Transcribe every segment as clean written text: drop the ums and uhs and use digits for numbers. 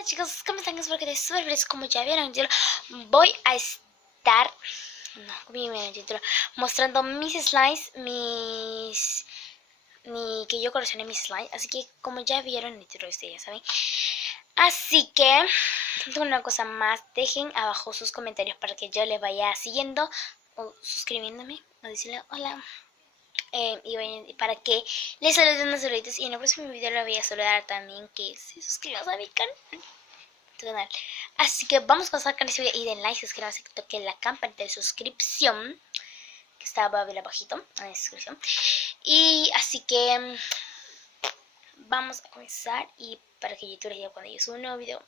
Hola chicos, ¿cómo están? Espero que estén súper felices. Como ya vieron el título, voy a estar mostrando mis slides, que yo coleccioné mis slides. Así que como ya vieron el título, ustedes ya saben. Así que, tengo una cosa más. Dejen abajo sus comentarios para que yo les vaya siguiendo o suscribiéndome o decirle hola. Y para que les saluden unos saluditos. Y en el próximo video les voy a saludar también que se suscriban a mi canal. Así que vamos a comenzar con este video y den like, suscríbanse, toquen la campanita de suscripción que está abajito en la descripción. Y así que vamos a comenzar. Y para que YouTube les diga cuando yo suba un nuevo video,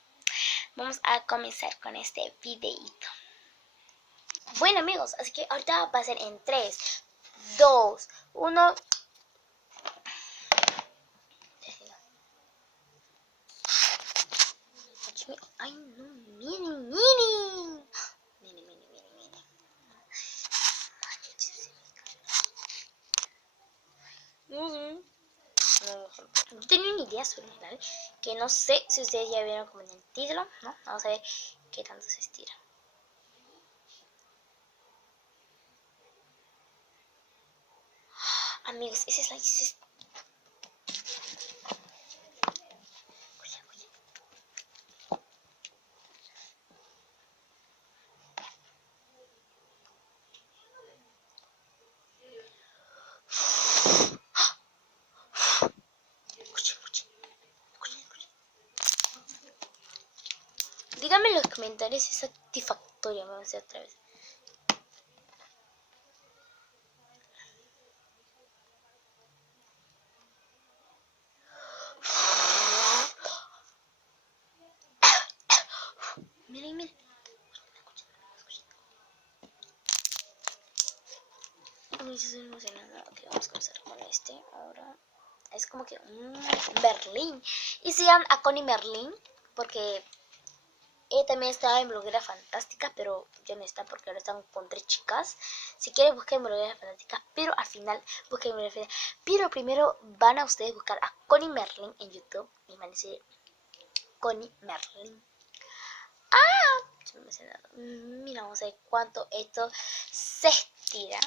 vamos a comenzar con este videito. Bueno amigos, así que ahorita va a ser en 3, 2, 1. Ay, no, miren. No tengo ni idea sobre el final, que no sé si ustedes ya vieron como en el título, ¿no? Vamos a ver qué tanto se estira. Amigos, ese slide se... Díganme en los comentarios si es satisfactorio. Vamos a hacer otra vez. Miren. Estoy emocionada. Ok, vamos a comenzar con este. Ahora es como que un Merlín. Y sigan a Connie Merlín porque ella también estaba en Bloguera Fantástica, pero ya no está porque ahora están con 3 chicas. Si quieren busquen Bloguera Fantástica, pero al final busquen Bloguera Fantástica. Pero primero van a ustedes buscar a Connie Merlín en YouTube y van a decir Connie Merlín. Mira, vamos a ver cuánto esto se estira.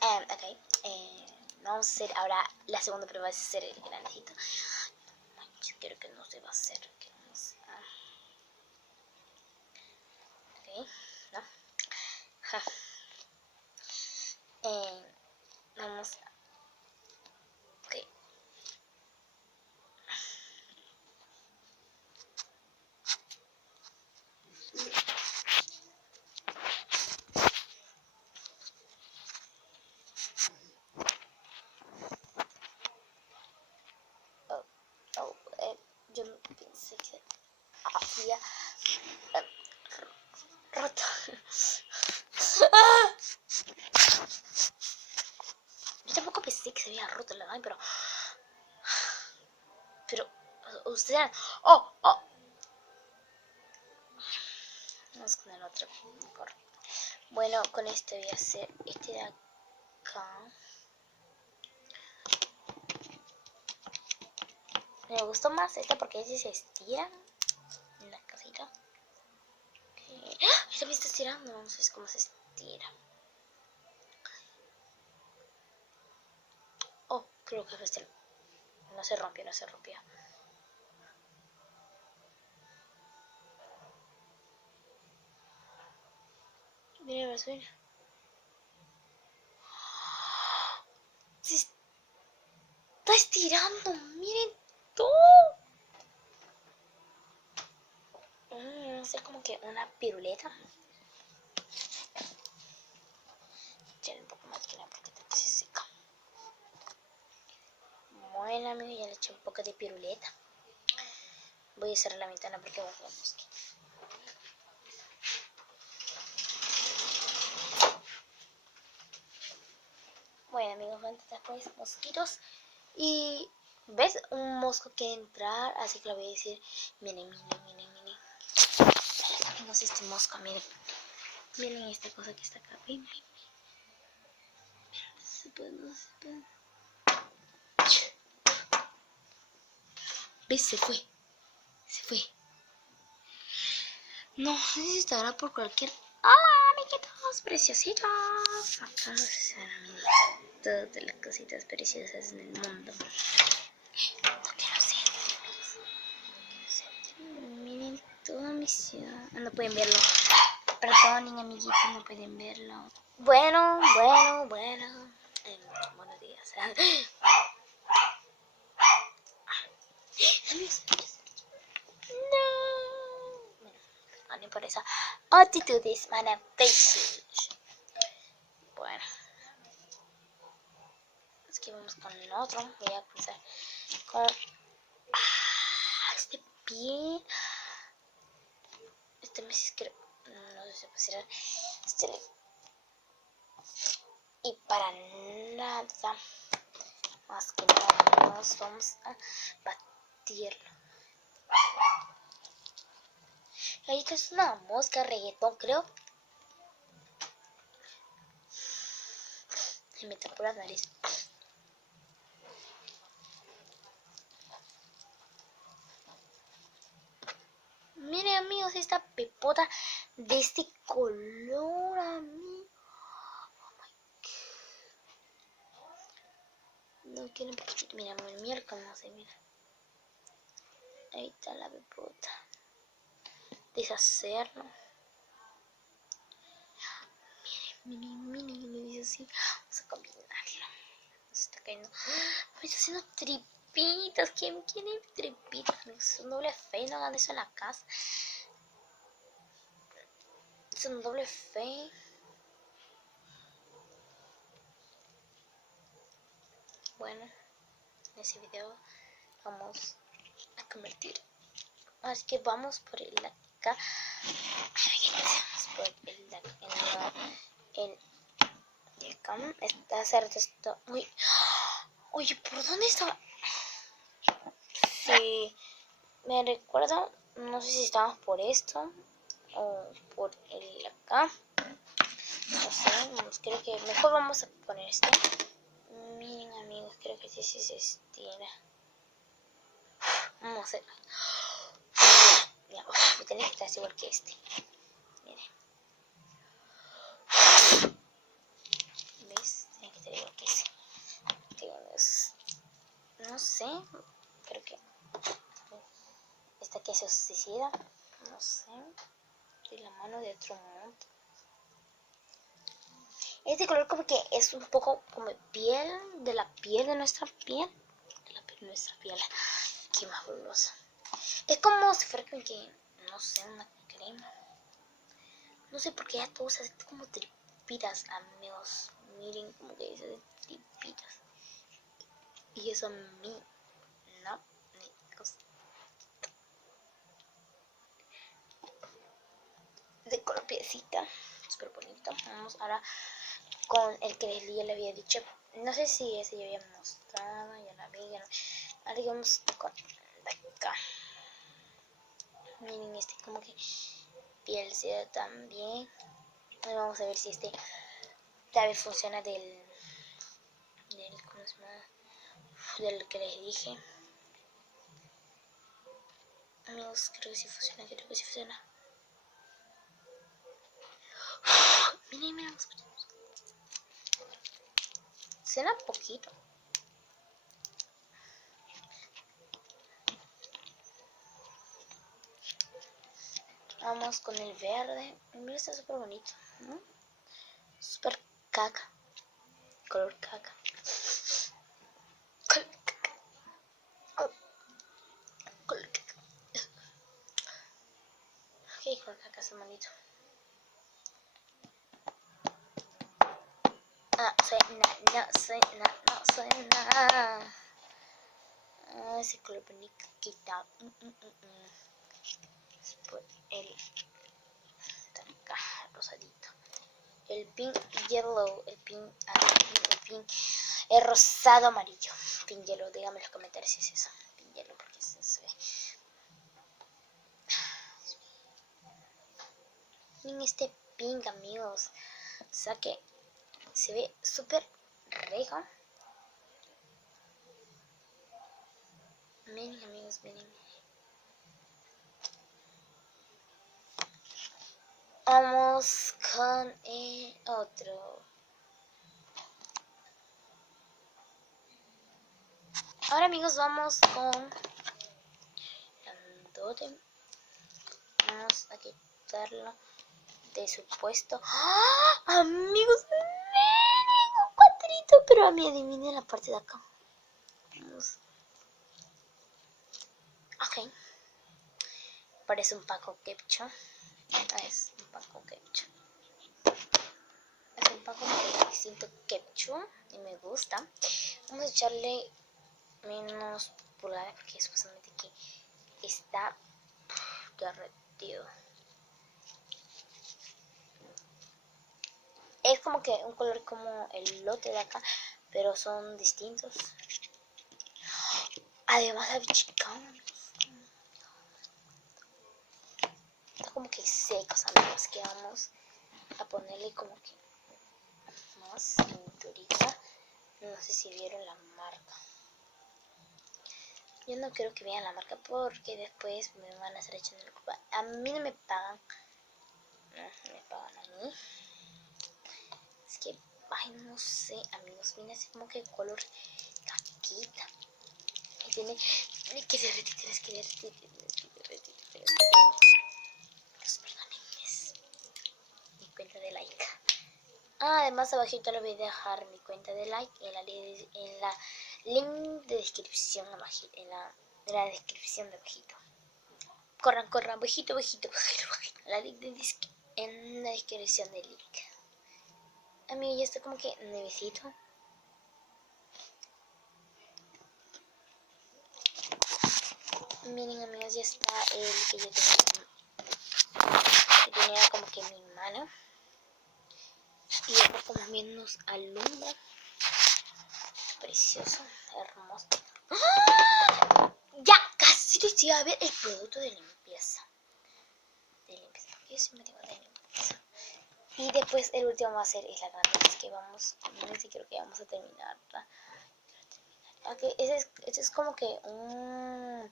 Ok, vamos a hacer ahora la segunda prueba, va a ser el grandecito. Yo quiero que no se va a hacer. Que no se... Ok, no. Vamos a... Ok. Yo pensé que había roto. Yo tampoco pensé que se había roto la vaina, pero ustedes... ¡Oh! Vamos con el otro. Bueno, con este voy a hacer este de acá. Me gustó más este porque este se estira en la casita. Okay. ¡Ah! Este me está estirando, no sé cómo se estira. Oh, creo que este no se rompió. Miren, me suena. Se está estirando, miren todo. Va a ser como que una piruleta. Echarle un poco más que la porque se seca. Bueno amigos, ya le eché un poco de piruleta. Voy a cerrar la ventana porque va a haber mosquitos. Bueno amigos, después mosquitos. Y ves un mosco que entrar, así que le voy a decir, miren. Tenemos este mosco, miren esta cosa que está acá. Miren. No se puede. ¿Ves? Se fue. No sé si estará por cualquier... ¡Hola, amiguitos preciositos! Acá se ven todas las cositas preciosas en el mundo. No quiero ser. Miren toda mi ciudad. No pueden verlo. Perdonen, amiguitos, no pueden verlo. Bueno. Buenos días. No. Bueno, por esa actitudes maravillosas. Bueno. Es que vamos con el otro. Voy a comenzar con... este pie. Este me creo... No sé si puede ser... Y para nada. Más que nada. Nos vamos a batirlo. Ahí esto es una mosca reggaetón, creo. Se me tapó la nariz. Miren, amigos, esta pepota de este color, amigos. Oh my God. No quiero un poquito. Mira, el miércoles no se mira. Ahí está la pepota. Deshacerlo. Miren, lo hice así. Vamos a combinarlo. Se está cayendo. Me está haciendo tripitas. ¿Quién quiere tripitas? Es un doble fe. No hagan eso en la casa. Es un doble fe. Bueno, en ese video vamos a convertir. Así que vamos por el de acá. Vamos por el de acá. El de acá. Está cerca esto. Uy. Oye, ¿por dónde estaba? Sí, me recuerdo. No sé si estábamos por esto o por el de acá. No sé, creo que mejor vamos a poner este. Miren, amigos, creo que sí se estira. Vamos a hacer. Ya, tiene que estar igual que este. Miren. ¿Ves? Tiene que estar igual que ese. No sé, creo que esta que se suicida. No sé. De la mano de otro mundo. Este color como que es un poco como piel de la piel de nuestra piel. De la piel de nuestra piel. Qué más fabuloso. Es como si fuera que, no sé, una crema. No sé por qué ya todo se hace como tripitas, amigos. Miren como que dice tripitas. Y eso a mí no me gusta. De color piecita. Súper bonito. Vamos ahora con el que ya le había dicho. No sé si ese ya había mostrado. Ya la vi. Ahora vamos con acá. Miren este como que pielcita también. Ahora vamos a ver si este tal vez funciona del ¿cómo se llama? Del que les dije. Amigos, creo que sí funciona, Miren, suena poquito. Vamos con el verde. Mira, está súper bonito, ¿no? Súper caca. Color caca. Color caca. Color caca. Ok, color caca está bonito. No soy nada. Ese color bonito quita. Por el acá, rosadito. El pink yellow, el pink el rosado amarillo. Pink yellow, díganme en los comentarios si es eso. Pink yellow, porque se ve. Miren este pink, amigos. O sea que se ve súper rico. Miren, amigos, miren. Vamos con el otro. Ahora, amigos, vamos con grandote. Vamos a quitarlo de su puesto. ¡Ah! Amigos, miren, un cuadrito, pero a mí adivinen la parte de acá. Vamos. Ok. Parece un Paco Quecho. Es un Paco Quecho. Es un Paco distinto Quecho y me gusta. Vamos a echarle menos pulgadas porque supuestamente que está derretido. Es como que un color como el lote de acá, pero son distintos. Además la bichicán está como que secos, amigos, que vamos a ponerle como que más pinturita. No sé si vieron la marca. Yo no quiero que vean la marca porque después me van a estar echando la culpa. A mí no me pagan. No me pagan a mí. Es que, ay, no sé, amigos. Viene así como que color caquita. Y tiene que derretir, es que derretir. Los perdónenmes. Mi cuenta de like. Además, abajito les voy a dejar mi cuenta de like en la link de descripción abajito, en la descripción de abajito. Corran, bajito. La link en la descripción del link. Amigo, ya está como que nuevecito. Miren, amigos, ya está el que yo tenía como que en mi mano. Y ya como menos alumbra. Precioso, hermoso. ¡Ah! Ya casi les iba a ver el producto de limpieza. Yo siempre digo de limpieza. Y después el último va a ser la grande. Es que vamos, no sé, creo que vamos a terminarla. Okay, este es como que un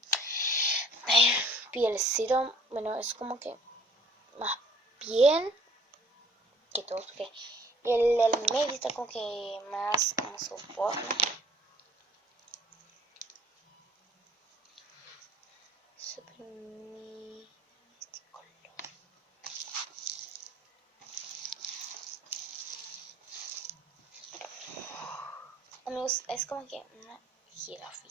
pielcito. Bueno, es como que más piel que todo. Porque el medio está como que más como su forma. Super este color. Amigos, es como que una jirafa.